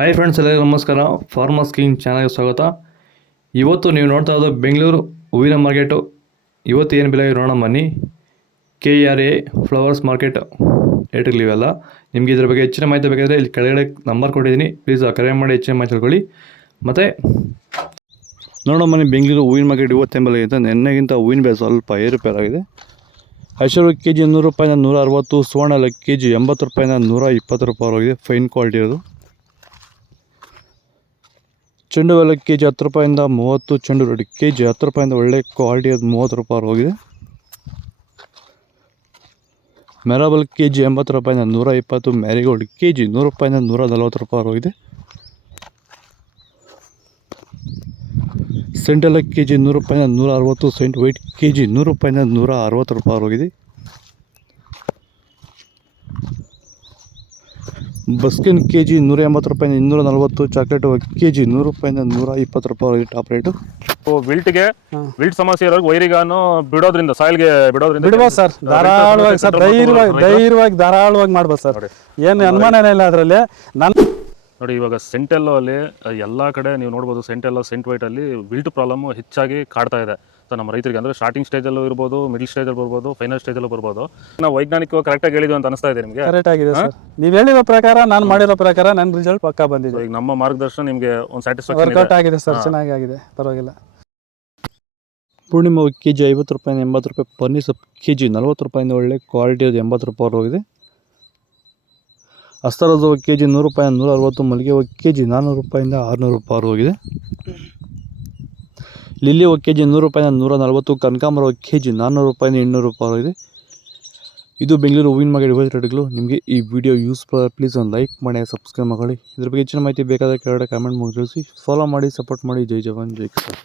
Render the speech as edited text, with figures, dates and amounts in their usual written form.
Hi friends, ಎಲ್ಲರಿಗೂ ನಮಸ್ಕಾರ. Farmers king ಚಾನಲ್ಗೆ ಸ್ವಾಗತ. ಇವತ್ತು ನೀವು ನೋಡ್ತಾ ಇರೋದು ಬೆಂಗಳೂರು ಹೂವಿನ ಮಾರ್ಕೆಟು. ಇವತ್ತು ಏನು ಬೆಲೆ ನೋಡೋಣ ಬನ್ನಿ. KRA ಫ್ಲವರ್ಸ್ ಮಾರ್ಕೆಟ್ ರೇಟ್ಗಳಿವೆಲ್ಲ. ನಿಮಗೆ ಇದ್ರ ಬಗ್ಗೆ ಹೆಚ್ಚಿನ ಮಾಹಿತಿ ಬೇಕಾದರೆ ಇಲ್ಲಿ ಕೆಳಗಡೆ ನಂಬರ್ ಕೊಟ್ಟಿದ್ದೀನಿ, ಪ್ಲೀಸ್ ಕರೆ ಮಾಡಿ ಹೆಚ್ಚಿನ ಮಾಹಿತಿ ತಿಳ್ಕೊಳ್ಳಿ. ಮತ್ತು ನೋಡೋಣ ಬನ್ನಿ, ಬೆಂಗಳೂರು ಹೂವಿನ ಮಾರ್ಕೆಟ್ ಇವತ್ತೇನು ಬೆಲೆ ಇದೆ. ನೆನ್ನೆಗಿಂತ ಹೂವಿನ ಬೆಲೆ ಸ್ವಲ್ಪ ಏರುಪೇರಾಗಿದೆ. ಐಶ್ವರ್ಯ ಕೆಜಿ 100 ರೂಪಾಯಿಂದ 160, ಸುವರ್ಣ ಕೆಜಿ 80 ರೂಪಾಯಿಂದ 120 ರೂಪಾಯಿ ಹೋಗಿದೆ. ಫೈನ್ ಕ್ವಾಲಿಟಿ ಇರೋದು. ಚೆಂಡು ಹೂವೆಲ್ಲ ಕೆಜಿ 10 ರೂಪಾಯಿಂದ 30, ಚೆಂಡು ರೆಡಿ ಕೆಜಿ 10 ರೂಪಾಯಿಂದ ಒಳ್ಳೆ ಕ್ವಾಲಿಟಿ ಅದು 30 ರೂಪಾಯಿ ಹೋಗಿದೆ. ಮೆರಾಬಲ್ ಕೆಜಿ 80 ರೂಪಾಯಿಂದ 120, ಮ್ಯಾರಿಗೋಲ್ಡ್ ಕೆಜಿ 100 ರೂಪಾಯಿಂದ 140 ರೂಪಾಯಿ ಹೋಗಿದೆ. ಸೆಂಟೆಲ್ಲ ಕೆಜಿ 100 ರೂಪಾಯಿಂದ 160, ಸೆಂಟ್ ವೈಟ್ ಕೆಜಿ 100 ರೂಪಾಯಿಂದ 160 ರೂಪಾಯಿ ಹೋಗಿದೆ. ಬಸ್ಕಿನ್ ಕೆಜಿ 180 ರೂಪಾಯಿಂದ 240, ಚಾಕ್ಲೇಟ್ ಕೆಜಿ 100 ರೂಪಾಯಿಂದ 120 ರೂಪಾಯಿ ಹೋಗಿದೆ. Top rate. ವಿಲ್ಟ್ ಸಮಸ್ಯೆ ಇರೋರಿಗೆ ವೈರಿಗಾನು ಬಿಡೋದ್ರಿಂದ ಸಾಯಿಲ್ಗೆ ಬಿಡ್ಬೋದು ಸರ್. ಧಾರಾಳವಾಗಿ ಸರ್, ಧೈರ್ಯವಾಗಿ ಧಾರಾಳವಾಗಿ ಮಾಡ್ಬೋದು ಸರ್. ಏನು ಅನುಮಾನನೇ ಇಲ್ಲ ಅದರಲ್ಲಿ. ನೋಡಿ, ಇವಾಗ ಸೆಂಟೆಲ್ಲೋ ಅಲ್ಲಿ ಎಲ್ಲ ಕಡೆ ನೀವು ನೋಡ್ಬೋದು, ಸೆಂಟೆಲ್ಲೋ ಸೆಂಟ್ ವೈಟ್ ಅಲ್ಲಿ ವಿಲ್ಟ್ ಪ್ರಾಬ್ಲಮ್ ಹೆಚ್ಚಾಗಿ ಕಾಡ್ತಾ ಇದೆ. ನಮ್ಮ ರೈತರಿಗೆ ಅಂದರೆ ಸ್ಟಾರ್ಟಿಂಗ್ ಸ್ಟೇಜಲ್ಲೂ ಇರ್ಬೋದು, ಮಿಡಲ್ ಸ್ಟೇಜಲ್ಲಿ ಬರ್ಬೋದು, ಫೈನಲ್ ಸ್ಟೇಜಲ್ಲೂ ಬರ್ಬೋದು. ನಾವು ವೈಜ್ಞಾನಿಕವಾಗಿ ಕರೆಕ್ಟಾಗಿ ಹೇಳಿದ್ವಿ ಅಂತ ಅನಿಸ್ತಾ ಇದೆ ನಿಮಗೆ? ಕರೆಕ್ಟ್ ಆಗಿದೆ ಸರ್. ನೀವು ಹೇಳಿರೋ ಪ್ರಕಾರ, ನಾನು ಮಾಡಿರೋ ಪ್ರಕಾರ ನನ್ನ ರಿಸಲ್ಟ್ ಪಕ್ಕಾ ಬಂದಿದೆ. ಈಗ ನಮ್ಮ ಮಾರ್ಗದರ್ಶನ ನಿಮಗೆ ಒಂದು ಸ್ಯಾಟಿಸ್ಫ್ಯಾಕ್ಷನ್ ವರ್ಕೌಟ್ ಆಗಿದೆ ಸರ್. ಚೆನ್ನಾಗಿ ಆಗಿದೆ, ಪರವಾಗಿಲ್ಲ. ಪೂರ್ಣಿಮಾ ಕೆಜಿ 50 ರೂಪಾಯಿಂದ 80 ರೂಪಾಯಿ, ಪನ್ನೀರ್ ಸೊಪ್ಪು ಕೆಜಿ 40 ರೂಪಾಯಿಂದ ಒಳ್ಳೆ ಕ್ವಾಲಿಟಿ ಅದು 80 ರೂಪಾಯಿ ಹೋಗಿದೆ. ಅಸ್ತರದ ಕೆಜಿ 100 ರೂಪಾಯಿಂದ 160, ಮಲ್ಲಿಗೆ ಹೋಗಿ ಕೆಜಿ 400 ರೂಪಾಯಿಂದ 600 ರೂಪಾಯಿ ಹೋಗಿದೆ. ಲಿಲ್ಲಿ ಹೋಗಿ ಕೆಜಿ 100 ರೂಪಾಯಿಂದ 140, ಕನಕಾಂಬರ ಹೋಗಿ ಕೆಜಿ 400 ರೂಪಾಯಿಂದ 800 ರೂಪಾಯಿ ಹೋಗಿದೆ. ಇದು ಬೆಂಗಳೂರು ಹೂವಿನ ಮಾರ್ಕೆಟ್ ಇವತ್ತು ರೇಟ್ಗಳು. ನಿಮಗೆ ಈ ವಿಡಿಯೋ ಯೂಸ್ಫುಲ್, ಪ್ಲೀಸ್ ಒಂದು ಲೈಕ್ ಮಾಡಿ, ಸಬ್ಸ್ಕ್ರೈಬ್ ಮಾಡಿ. ಇದ್ರ ಬಗ್ಗೆ ಹೆಚ್ಚಿನ ಮಾಹಿತಿ ಬೇಕಾದರೆ ಕೆಳಗಡೆ ಕಾಮೆಂಟ್ ಮಾಡಿ ತಿಳಿಸಿ. ಫಾಲೋ ಮಾಡಿ, ಸಪೋರ್ಟ್ ಮಾಡಿ. ಜೈ ಜವಾನ್, ಜೈ ಕಿಸಾನ್.